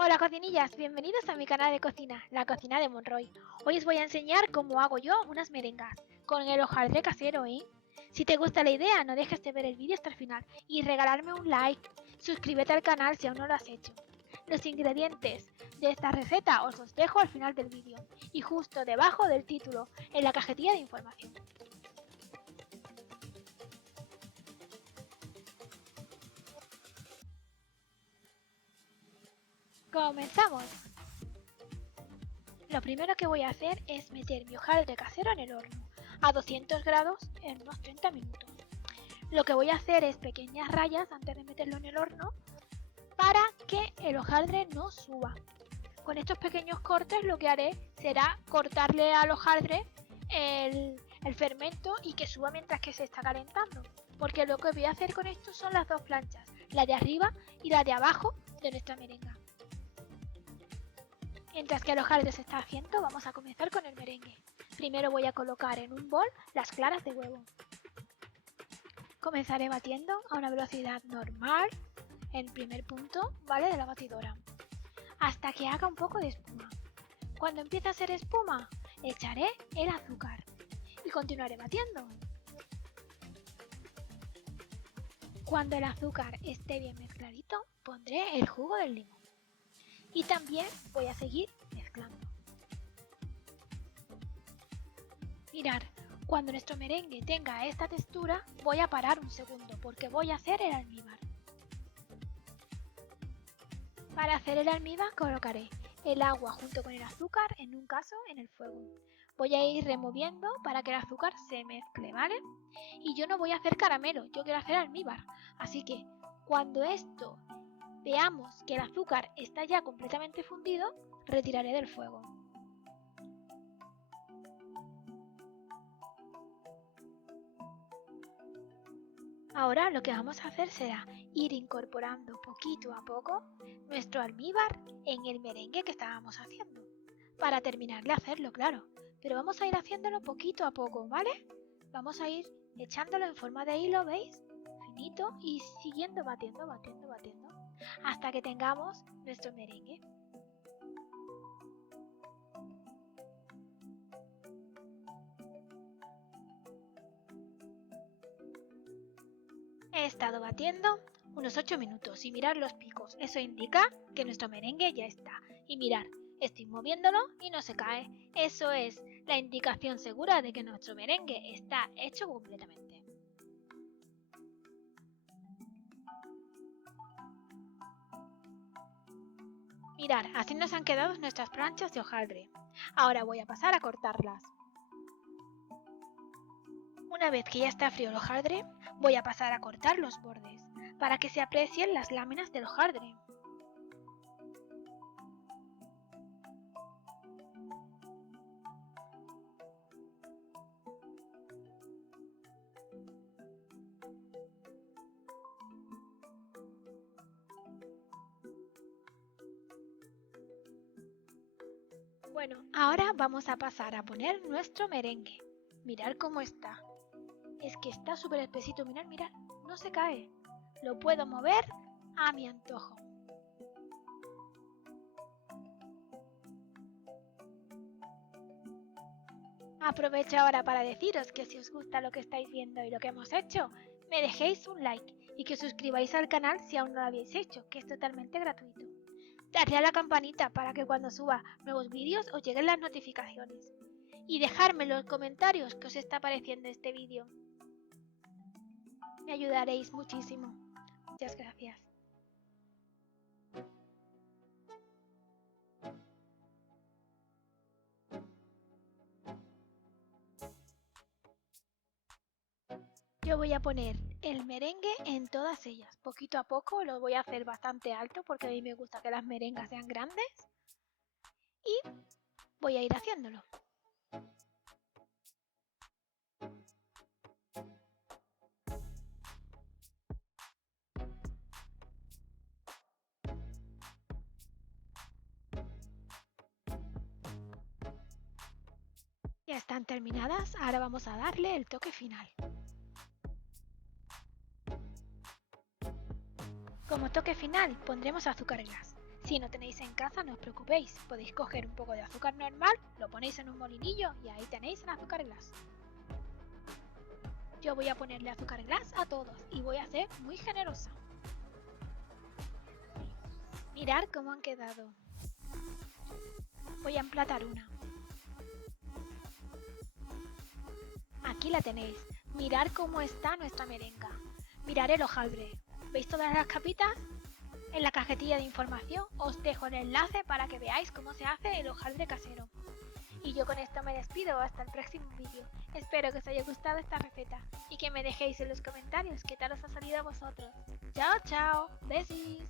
Hola cocinillas, bienvenidos a mi canal de cocina, la cocina de Monroy. Hoy os voy a enseñar cómo hago yo unas merengas, con el hojaldre casero, ¿eh? Si te gusta la idea, no dejes de ver el vídeo hasta el final y regalarme un like. Suscríbete al canal si aún no lo has hecho. Los ingredientes de esta receta os los dejo al final del vídeo y justo debajo del título, en la cajetilla de información. ¡Comenzamos! Lo primero que voy a hacer es meter mi hojaldre casero en el horno a 200 grados en unos 30 minutos. Lo que voy a hacer es pequeñas rayas antes de meterlo en el horno para que el hojaldre no suba. Con estos pequeños cortes lo que haré será cortarle al hojaldre el fermento y que suba mientras que se está calentando. Porque lo que voy a hacer con esto son las dos planchas, la de arriba y la de abajo de nuestra merenga. Mientras que el hojaldre se está haciendo, vamos a comenzar con el merengue. Primero voy a colocar en un bol las claras de huevo. Comenzaré batiendo a una velocidad normal en el primer punto, ¿vale? De la batidora, hasta que haga un poco de espuma. Cuando empiece a hacer espuma, echaré el azúcar y continuaré batiendo. Cuando el azúcar esté bien mezcladito, pondré el jugo del limón y también voy a seguir mezclando. Mirad, cuando nuestro merengue tenga esta textura, voy a parar un segundo porque voy a hacer el almíbar. Para hacer el almíbar colocaré el agua junto con el azúcar, en un caso en el fuego. Voy a ir removiendo para que el azúcar se mezcle, ¿vale? Y yo no voy a hacer caramelo, yo quiero hacer almíbar. Así que cuando esto veamos que el azúcar está ya completamente fundido, retiraré del fuego. Ahora lo que vamos a hacer será ir incorporando poquito a poco nuestro almíbar en el merengue que estábamos haciendo. Para terminar de hacerlo, claro, pero vamos a ir haciéndolo poquito a poco, ¿vale? Vamos a ir echándolo en forma de hilo, ¿veis? Finito y siguiendo batiendo, hasta que tengamos nuestro merengue. He estado batiendo unos 8 minutos y mirad los picos, eso indica que nuestro merengue ya está. Y mirad, estoy moviéndolo y no se cae, eso es la indicación segura de que nuestro merengue está hecho completamente. Mirad, así nos han quedado nuestras planchas de hojaldre. Ahora voy a pasar a cortarlas. Una vez que ya está frío el hojaldre, voy a pasar a cortar los bordes, para que se aprecien las láminas del hojaldre. Bueno, ahora vamos a pasar a poner nuestro merengue. Mirad cómo está. Es que está súper espesito, mirad, no se cae. Lo puedo mover a mi antojo. Aprovecho ahora para deciros que si os gusta lo que estáis viendo y lo que hemos hecho, me dejéis un like y que os suscribáis al canal si aún no lo habéis hecho, que es totalmente gratuito. Darle a la campanita para que cuando suba nuevos vídeos os lleguen las notificaciones. Y dejadme en los comentarios qué os está pareciendo este vídeo. Me ayudaréis muchísimo. Muchas gracias. Yo voy a poner el merengue en todas ellas, poquito a poco, lo voy a hacer bastante alto porque a mí me gusta que las merengas sean grandes y voy a ir haciéndolo. Ya están terminadas, ahora vamos a darle el toque final. Como toque final pondremos azúcar glass. Si no tenéis en casa, no os preocupéis, podéis coger un poco de azúcar normal, lo ponéis en un molinillo y ahí tenéis el azúcar glass. Yo voy a ponerle azúcar glass a todos y voy a ser muy generosa. Mirad cómo han quedado. Voy a emplatar una. Aquí la tenéis. Mirad cómo está nuestra merenga. Mirad el hojaldre. ¿Veis todas las capitas? En la cajetilla de información os dejo el enlace para que veáis cómo se hace el hojaldre casero. Y yo con esto me despido hasta el próximo vídeo. Espero que os haya gustado esta receta y que me dejéis en los comentarios qué tal os ha salido a vosotros. Chao, chao. Besis.